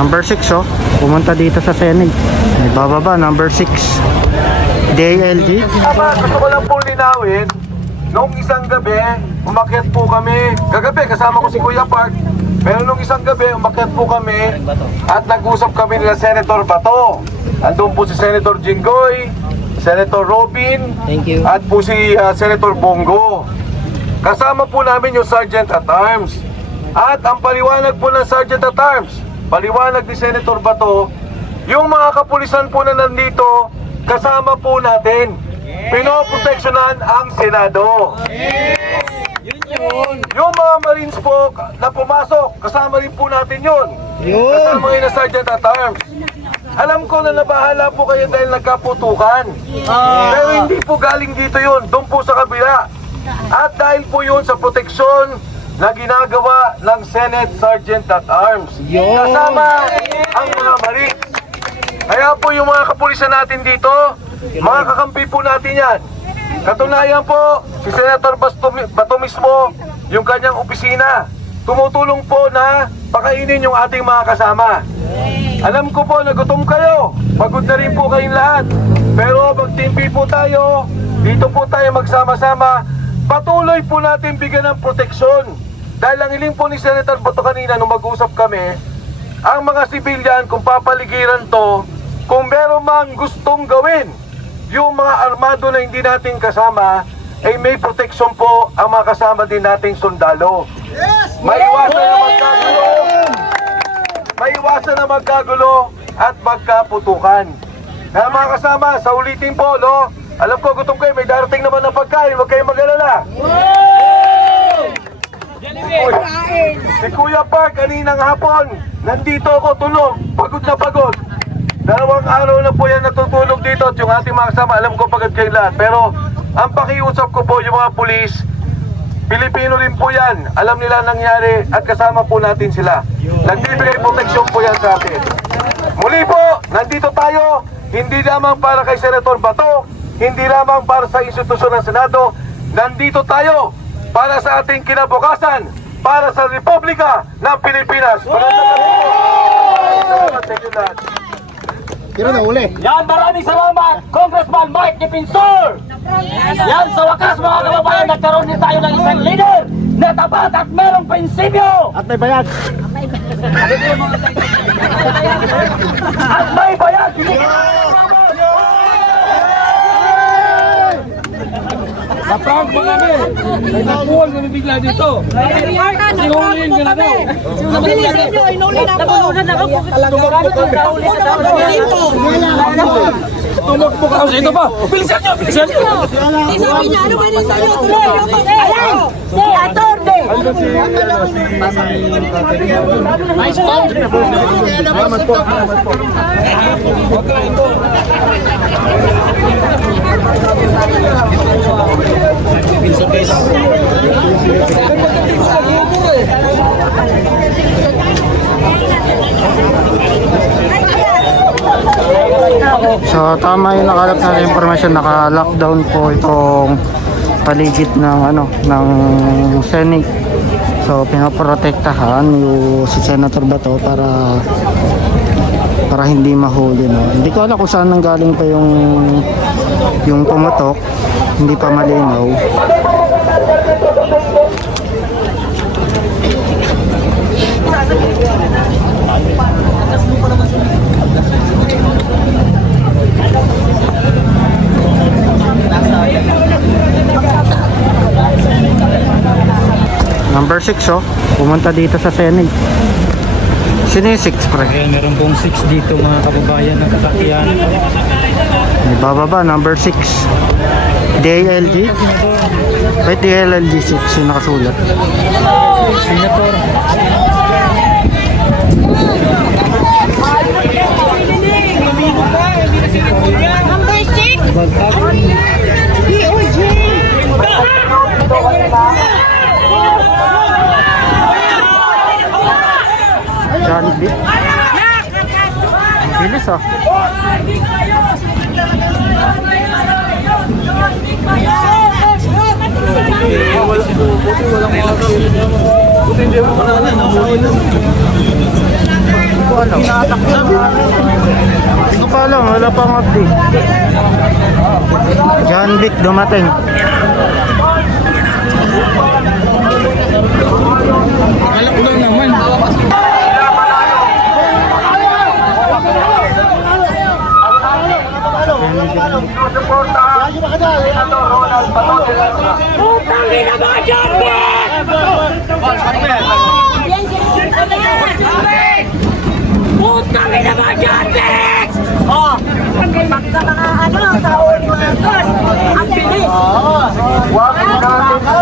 Number 6 oh. Pumunta dito sa Senate. May bababa, number 6. DLG. Tama, gusto ko lang po linawin. Noong isang gabi, umakyat po kami. Kagabi, kasama ko si Kuya Park. Pero nung isang gabi, umakyat po kami at nag-usap kami nila Senator Bato. Andun po si Senator Jinggoy, Senator Robin, at po si Senator Bongo. Kasama po namin yung Sergeant at Arms. At ang paliwanag po ng Sergeant at Arms, paliwanag ni Senator Bato, yung mga kapulisan po na nandito, kasama po natin. Pinoproteksyonan ang Senado. Yung mga Marines po na pumasok, kasama rin po natin yun. Kasama ngayon na Sergeant at Arms. Alam ko na nabahala po kayo dahil nagkaputukan. Pero hindi po galing dito yun, doon po sa kabila. At dahil po yun sa proteksyon na ginagawa ng Senate Sergeant at Arms. Kasama ang mga Marines. Kaya po yung mga kapulisan natin dito, mga kakampi po natin yan. Katunayan po, si Senator Bato mismo, yung kanyang opisina, tumutulong po na pakainin yung ating mga kasama. Alam ko po, nagutom kayo. Pagod na rin po kayong lahat. Pero mag-teampi po tayo. Dito po tayo magsama-sama. Patuloy po natin bigyan ng proteksyon. Dahil ang hiling po ni Senator Bato kanina nung mag-usap kami, ang mga sibilyan, kung papaligiran to, kung meron mang gustong gawin, yung mga armado na hindi natin kasama, ay may proteksyon po ang mga kasama din nating sundalo. Maiwasan na magkagulo. Maiwasan na magkagulo at magkaputukan. Kaya mga kasama, sa ulitin po, no? Alam ko, gutom kayo, may darating naman ng pagkain, huwag kayong mag-alala. Si Kuya Park, kaninang hapon, nandito ako tulog, pagod na pagod. 2 araw na po yan natutulog dito at yung ating mga kasama, alam ko pagod kayo lahat. Pero ang pakiusap ko po yung mga pulis, Pilipino rin po yan, alam nila nangyari at kasama po natin sila. Nagbibigay proteksyon po yan sa atin. Muli po, nandito tayo, hindi lamang para kay Senator Bato, hindi lamang para sa institusyon ng Senado, nandito tayo para sa ating kinabukasan, para sa Republika ng Pilipinas. Thank you lahat. Pero na uli. Yan, maraming salamat, Congressman Mike Defensor. Yan, sa wakas mga kababayan, nagkaroon din tayo ng isang leader na tapat at merong prinsipyo. At may bayag. At may bayag. Kapag mga may nakuha kami bigla dito. Sihulin ka na daw. Bilisan nyo, inuli na po. Tumakbo ka sa ito pa. Bilisan nyo, bilisan nyo. Sabi niya, ano ba rin sa'yo? Tuloy, ayan! Si Atty. Salamat po. So tama yung nakalap na information, naka-lockdown po itong paligid ng ng Senate. So pinoprotektahan yung si Senator Bato para hindi mahuli, no. Hindi ko alam kung saan nanggaling pa yung pumutok, hindi pa malinaw. Number 6 oh, pumunta dito sa Senate. Sino yung 6 pre? Ayan, meron pong 6 dito mga kababayan ng Katakyan. May bababa, number 6. DLG? Wait, DLG 6 yung nakasulat. Senator. Number 6. DOJ. Jollibee. Bilis ah. Buti hindi mo manala, nahuli na. alam. Hindi ko pa alam, wala pang update. John Vic dumating. Alam ko lang naman. Putang ina mga Jantex! Oh! Pag sa mga tao ni mga gas, ang bilis! Huwag natin siya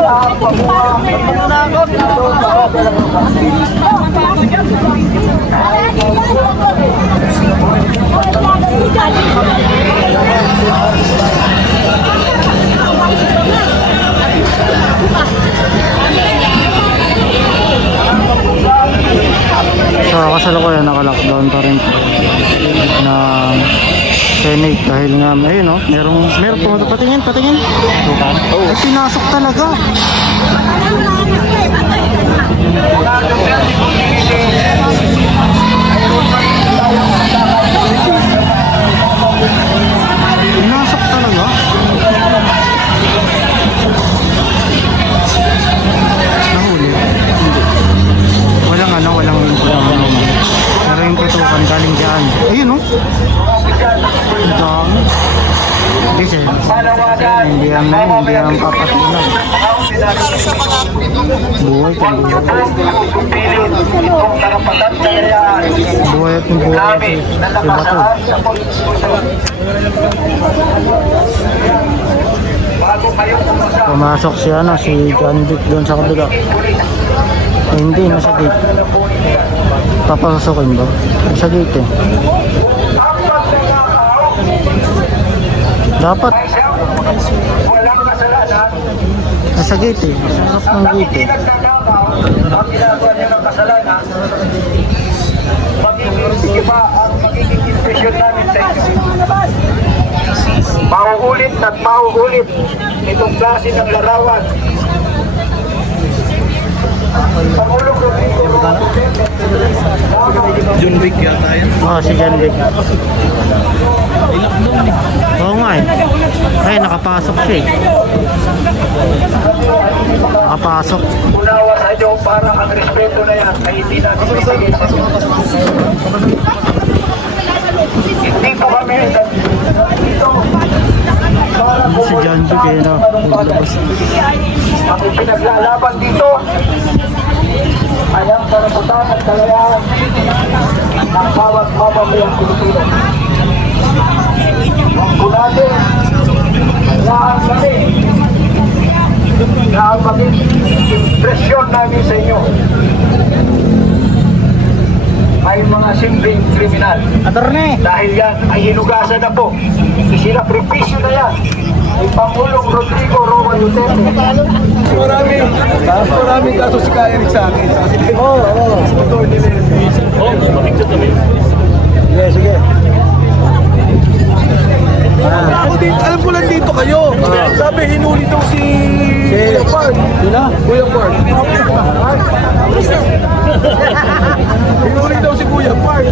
So kasalukuyan naka-lockdown pa rin na Senate dahil nga ayun oh, meron pumunta patingin. Ay, pinasok talaga. Pinasok talaga. Nahuli. Walang pero yung tutukan galing dyan. Ayun oh. Ang dami. Hindi yan papatulan. Buhay ka. Buhay at yung buhay. Iba to. Pumasok si John Vic doon sa kabila. Hindi, nasa gate. Papasasokin ba? Nasa gate eh. Dapat. Nasa gate eh. Nasa harap ng gate eh. ang ginagawa niya ng kasalanan, magiging iba ang magiging impresyon namin sa inyo. Mauulit at mauulit itong klase ng larawan. Pangulong Rodrigo John Wick yata yan. Oo, si John Vic. Oo nga eh. Ay, nakapasok siya eh. Nakapasok. unawa sa inyo para ang respeto na yan ay hindi natin ibigay sa inyo. Hindi po kami dito para Si John Vic eh, no? Naglabas. ang pinaglalaban dito ay ang karapatan at kalayaan ng bawat mamamayang Pilipino. Huwag po natin lahat kami na ang maging impresyon namin sa inyo ay mga simpleng kriminal. Dahil yan ay hinugasan na po. Isinakripisyo na yan ni Pangulong Rodrigo Roa Duterte. Maraming kaso si Kaya Eric sa akin. Sige, sige. Ako din, alam ko lang dito kayo. Sabi, hinuli daw si Kuya Park. Sino? Kuya Park. Hinuli daw si Kuya Park.